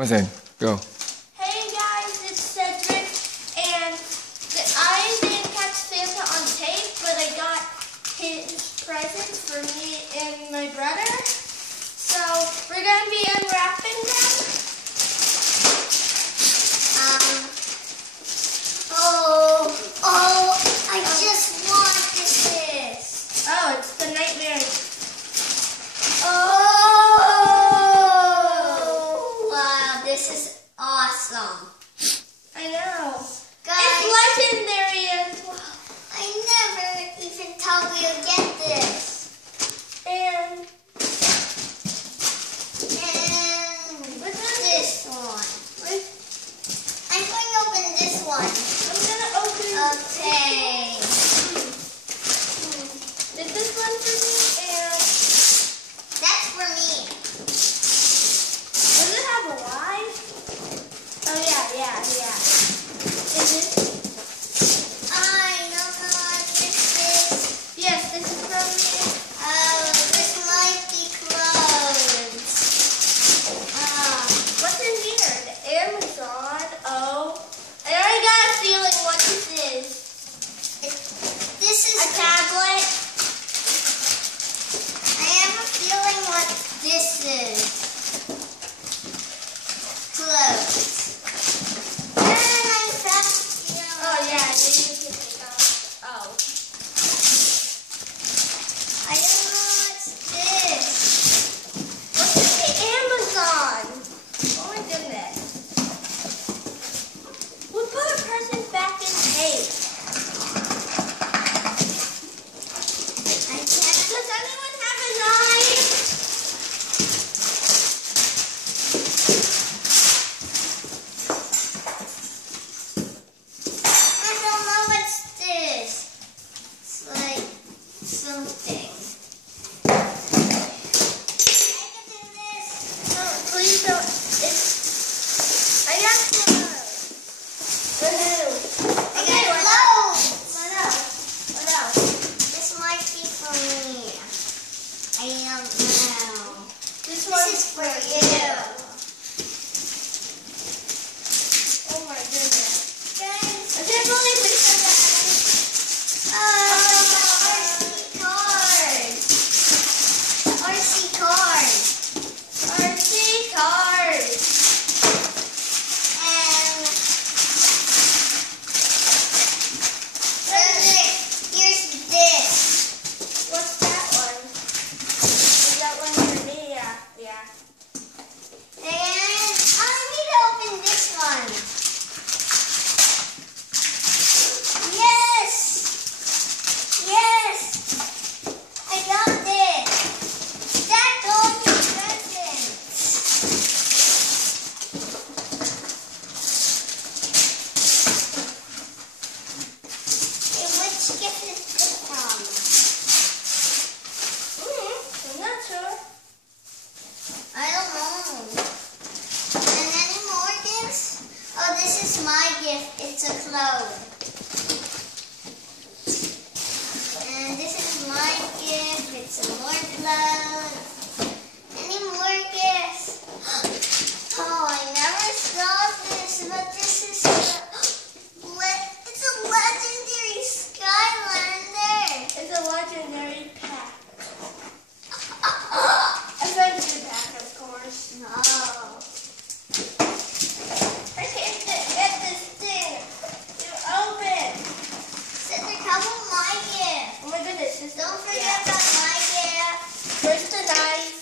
What's that? Go. Hey guys, it's Cedric, and I didn't catch Santa on tape, but I got his presents for me and my brother. So we're gonna be unwrapping them. I just want this. Oh, it's the nightmare. Wow, this is awesome. I know. Guys, It's legendary as well. I never even thought we would get this. And What's this one? I'm going to open this one. I'm gonna open. Okay. Is this one for me? And That's for me. does it have a live? Oh yeah. Is it? I don't know what this is. Yes, this is from me. Oh, this might be closed. What's in here? The Amazon. Oh, I already got a feeling what this is. This is A tablet. I have a feeling what this is. Closed. And I found Oh yeah, you can take off. Oh. I don't know what's this. What's in the Amazon? Oh my goodness. We put a present back in tape. I can't. Does anyone have a knife? I don't know what's this. It's like something. I can do this. No, please don't. I got some. I Okay, got what loads. What else? This might be for me. I don't know. This This one is for you. Oh my goodness. Guys, I can't believe we said that. RC card. RC card. RC card. And here's this. What's that one? Is that one for me? Yeah. And I need to open this one. Yes! Yes! I got this. That goes to presents. Hey, which gift is this from? I'm not sure. I don't know. And any more gifts? Oh, this is my gift. It's a clothes. And this is my gift. It's some more clothes. Any more gifts? Oh, I never saw this, but this is it's a legendary Skylander. It's a legendary pack. A legendary pack, of course. No. I can't get this thing to open. Cedric, how about my gift? Oh my goodness. Don't forget about my gift. Where's the knife?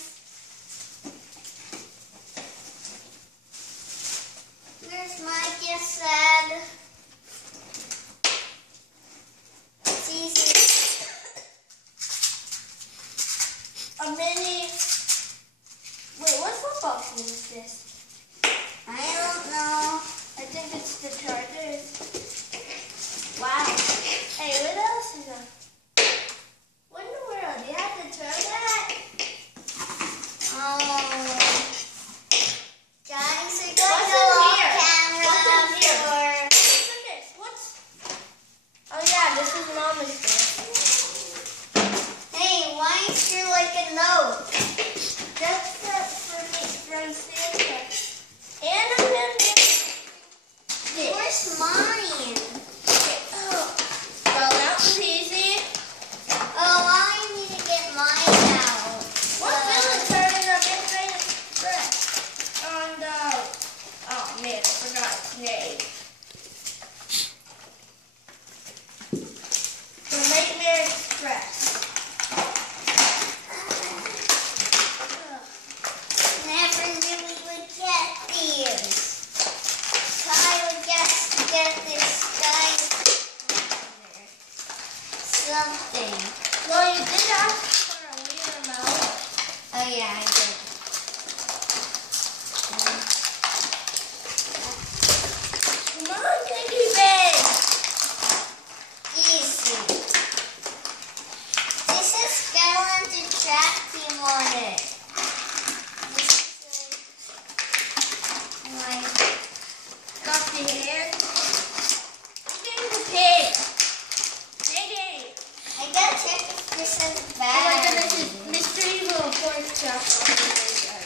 Where's my gift set? It's easy. A mini. Wait, what football team is this? I don't know. I think it's the Chargers. Wow. Hey, what else is there? What in the world? You have to turn that? Oh. Guys, we're going What's to in off here? camera What's in here? for... Goodness, what's? Oh yeah, this is Mama's gift. Hey, why is there like a note? That's for me from Santa. And mine. Got the hand. Getting the pig. Piggy. I gotta check if this is Oh my bad. goodness, it's mystery little pork chop on the inside.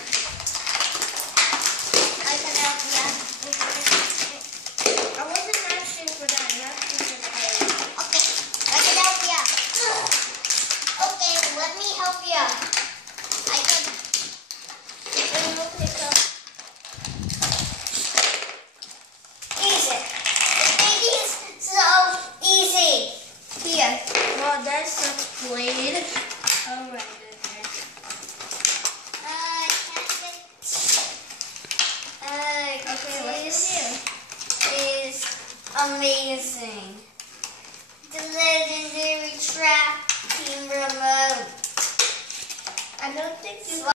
I can help you. I wasn't asking for that. I'm asking for pig. Okay, I can help you. Okay, let me help you. I can. Then we'll pick up. Easy. The baby is so easy. Here. Wow, that's such blade. Oh my goodness. I can't get. Okay, what's in here? Is amazing. The legendary trap team remote. I don't think you